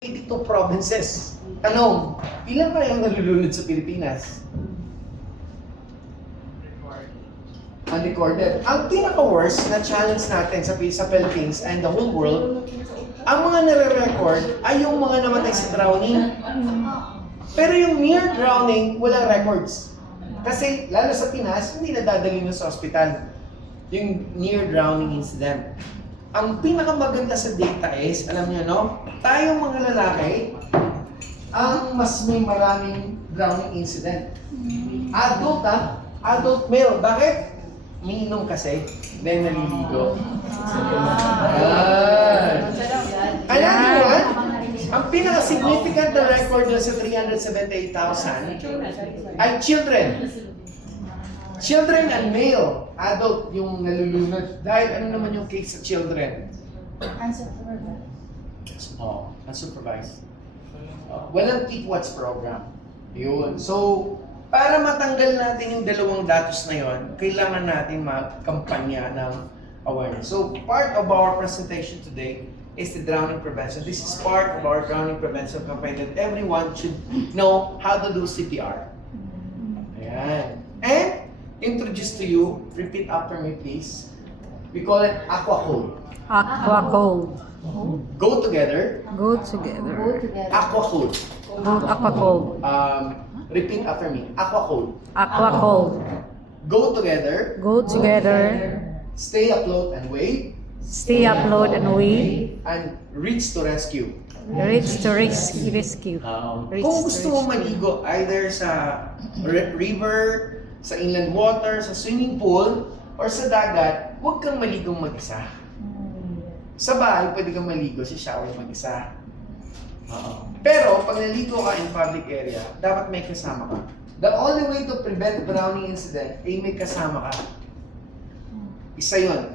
82 provinces. Tanong, ilan kaya ang nalulunod sa Pilipinas? Unrecorded. Ang pinaka-worst na challenge natin sa Philippines and the whole world, ang mga nare-record ay yung mga namatay sa drowning. Pero yung near drowning, walang records. Kasi, lalo sa Pinas, hindi nadadali na sa ospital. Yung near drowning incident. Ang pinakamaganda sa data is, alam niyo no, tayong mga lalaki, ang mas may maraming drowning incident. Adult adult male. Bakit? Umiinom kasi, then naliligo. Alam niyo yan? Ang pinaka-significant na record doon sa 378,000 ay children. Children and male, adult yung nalulunod. Dahil ano naman yung case sa children? Unsupervised. Walang keep watch program. Yun. So, para matanggal natin yung dalawang datos na yon, kailangan natin magkampanya ng awareness. So, part of our presentation today is the drowning prevention. This is part of our drowning prevention campaign that everyone should know how to do CPR. Ayan. And, introduce to you, repeat after me please. We call it aqua code. Aqua code. Go together. Go together. Aqua code. Aqua code. Repeat after me. Aqua code. Aqua code. Go together. Go together. Stay afloat and wave. Stay upload and wave. And reach to rescue. Reach to rescue. Reach Kung to gusto mo rescue. maligo either sa river, sa inland water, sa swimming pool, or sa dagat, huwag kang maligong mag-isa. Sa bahay, pwede kang maligo sa shower mag-isa. Pero, pag naligo ka in public area, dapat may kasama ka. The only way to prevent drowning incident ay may kasama ka. Isa yun.